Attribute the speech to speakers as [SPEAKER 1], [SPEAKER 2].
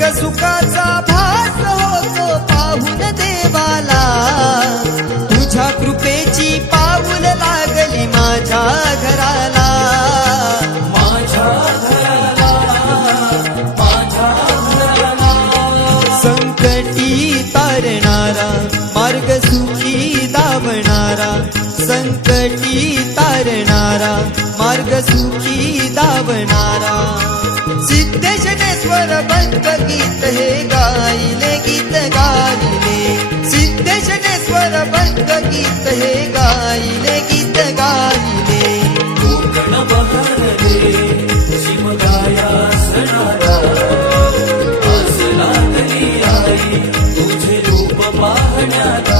[SPEAKER 1] स्वर्ग सुखाचा भास होतो पाहून देवाला. तुझ्या कृपेची पाऊल लागली माझ्या घराला.
[SPEAKER 2] माझ्या
[SPEAKER 1] संकटी तारणारा मार्ग सुखी दावणारा. संकटी तारणारा मार्ग सुखी दावणारा. सिद्धेशनेश्वर बंद गीत हे गायले गीत गायले. सिद्धेशनेश्वर बंद गीत हे गायले गीत गायले.
[SPEAKER 2] कोकण बहरले शिवगाया सणारा आसला तरी आई तुझे रूप पाहण्यात